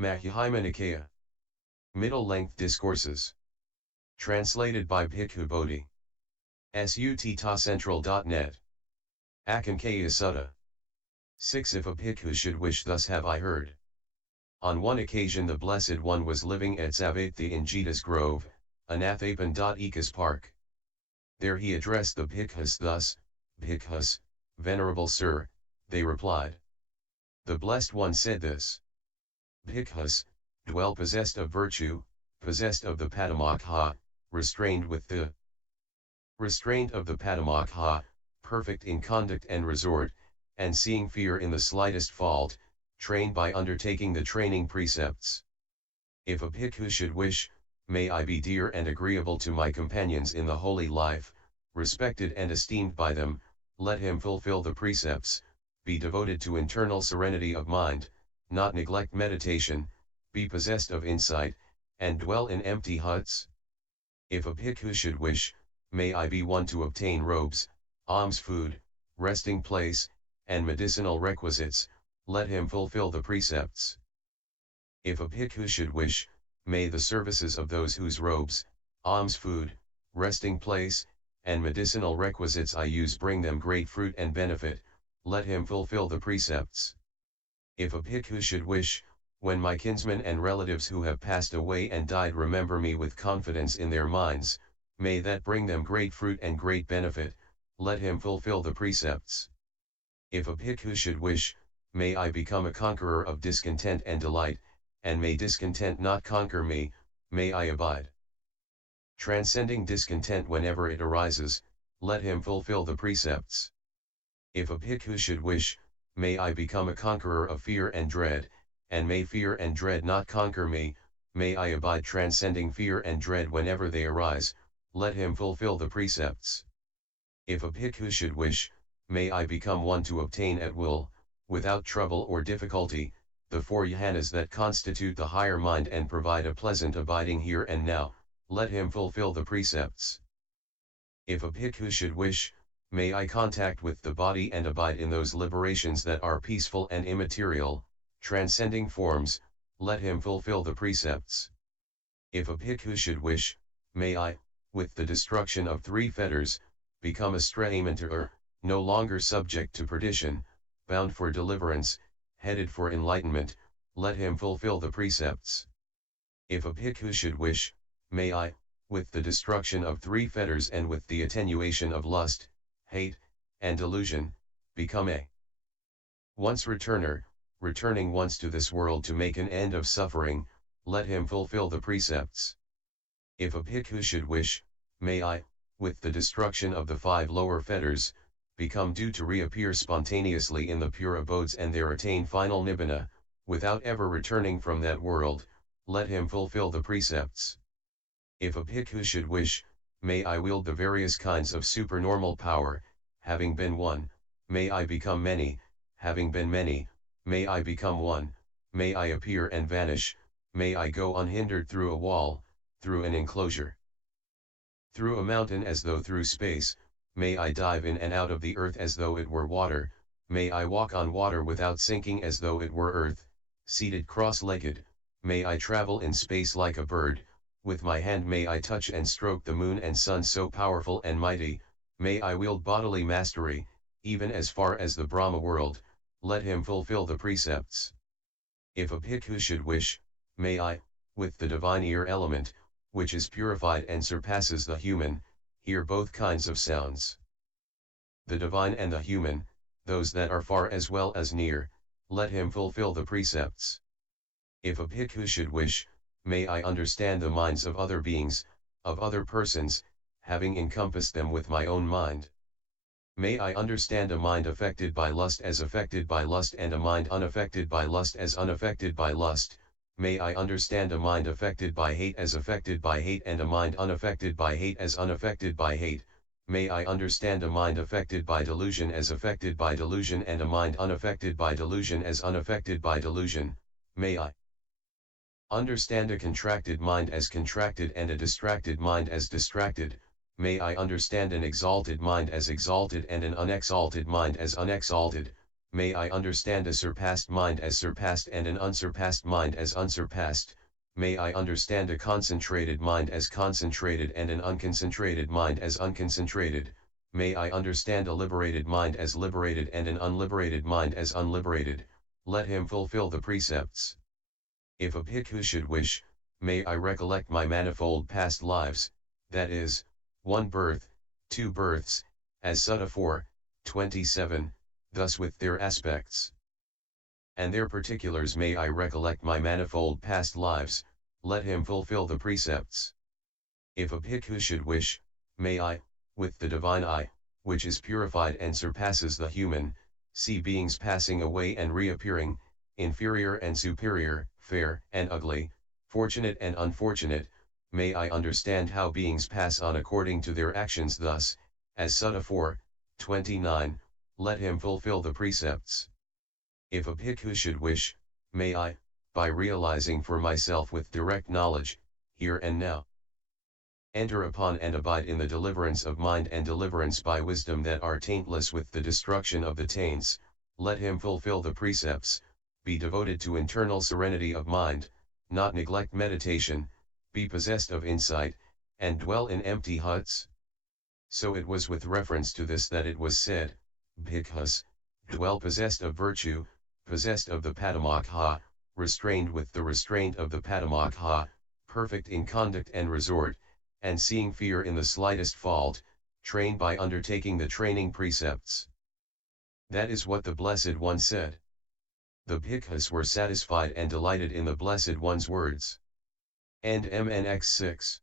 Majjhima Nikaya. Middle-length discourses. Translated by Bhikkhu Bodhi. Sutta.central.net. Akankaya Sutta. 6. If a bhikkhu should wish, thus have I heard. On one occasion the Blessed One was living at Savatthi in Jeta's Grove, Anathapan. Ekas Park. There he addressed the bhikkhus thus: Bhikkhus, Venerable Sir, they replied. The Blessed One said this: Bhikkhus, dwell possessed of virtue, possessed of the Patimokkha, restrained with the restraint of the Patimokkha, perfect in conduct and resort, and seeing fear in the slightest fault, trained by undertaking the training precepts. If a bhikkhu should wish, may I be dear and agreeable to my companions in the holy life, respected and esteemed by them, let him fulfill the precepts, be devoted to internal serenity of mind, not neglect meditation, be possessed of insight, and dwell in empty huts. If a bhikkhu should wish, may I be one to obtain robes, almsfood, resting place, and medicinal requisites, let him fulfill the precepts. If a bhikkhu should wish, may the services of those whose robes, almsfood, resting place, and medicinal requisites I use bring them great fruit and benefit, let him fulfill the precepts. If a bhikkhu should wish, when my kinsmen and relatives who have passed away and died remember me with confidence in their minds, may that bring them great fruit and great benefit, let him fulfill the precepts. If a bhikkhu should wish, may I become a conqueror of discontent and delight, and may discontent not conquer me, may I abide transcending discontent whenever it arises, let him fulfill the precepts. If a bhikkhu should wish, may I become a conqueror of fear and dread, and may fear and dread not conquer me, may I abide transcending fear and dread whenever they arise, let him fulfill the precepts. If a bhikkhu should wish, may I become one to obtain at will, without trouble or difficulty, the four jhanas that constitute the higher mind and provide a pleasant abiding here and now, let him fulfill the precepts. If a bhikkhu should wish, may I contact with the body and abide in those liberations that are peaceful and immaterial, transcending forms, let him fulfill the precepts. If a bhikkhu should wish, may I, with the destruction of three fetters, become a restrained, no longer subject to perdition, bound for deliverance, headed for enlightenment, let him fulfill the precepts. If a bhikkhu should wish, may I, with the destruction of three fetters and with the attenuation of lust, hate, and delusion, become a once returner, returning once to this world to make an end of suffering, let him fulfill the precepts. If a bhikkhu should wish, may I, with the destruction of the five lower fetters, become due to reappear spontaneously in the pure abodes and there attain final nibbana, without ever returning from that world, let him fulfill the precepts. If a bhikkhu should wish, may I wield the various kinds of supernormal power, having been one, may I become many, having been many, may I become one, may I appear and vanish, may I go unhindered through a wall, through an enclosure, through a mountain as though through space, may I dive in and out of the earth as though it were water, may I walk on water without sinking as though it were earth, seated cross-legged, may I travel in space like a bird, with my hand may I touch and stroke the moon and sun so powerful and mighty, may I wield bodily mastery, even as far as the Brahma world, let him fulfill the precepts. If a bhikkhu should wish, may I, with the divine ear element, which is purified and surpasses the human, hear both kinds of sounds. The divine and the human, those that are far as well as near, let him fulfill the precepts. If a bhikkhu should wish, may I understand the minds of other beings, of other persons, having encompassed them with my own mind. May I understand a mind affected by lust as affected by lust and a mind unaffected by lust as unaffected by lust, may I understand a mind affected by hate as affected by hate and a mind unaffected by hate as unaffected by hate, may I understand a mind affected by delusion as affected by delusion and a mind unaffected by delusion as unaffected by delusion, may I understand a contracted mind as contracted and a distracted mind as distracted, may I understand an exalted mind as exalted and an unexalted mind as unexalted, may I understand a surpassed mind as surpassed and an unsurpassed mind as unsurpassed, may I understand a concentrated mind as concentrated and an unconcentrated mind as unconcentrated, may I understand a liberated mind as liberated and an unliberated mind as unliberated, let him fulfill the precepts. If a bhikkhu should wish, may I recollect my manifold past lives, that is, 1 birth, 2 births, as Sutta 4:27, thus with their aspects and their particulars may I recollect my manifold past lives, let him fulfill the precepts. If a bhikkhu should wish, may I, with the divine eye, which is purified and surpasses the human, see beings passing away and reappearing, inferior and superior, fair and ugly, fortunate and unfortunate, may I understand how beings pass on according to their actions thus, as Sutta 4:29, let him fulfill the precepts. If a bhikkhu should wish, may I, by realizing for myself with direct knowledge, here and now, enter upon and abide in the deliverance of mind and deliverance by wisdom that are taintless with the destruction of the taints, let him fulfill the precepts, be devoted to internal serenity of mind, not neglect meditation, be possessed of insight, and dwell in empty huts. So it was with reference to this that it was said, Bhikkhus, dwell possessed of virtue, possessed of the Patimokkha, restrained with the restraint of the Patimokkha, perfect in conduct and resort, and seeing fear in the slightest fault, trained by undertaking the training precepts. That is what the Blessed One said. The Bhikkhus were satisfied and delighted in the Blessed One's words. And MNX 6.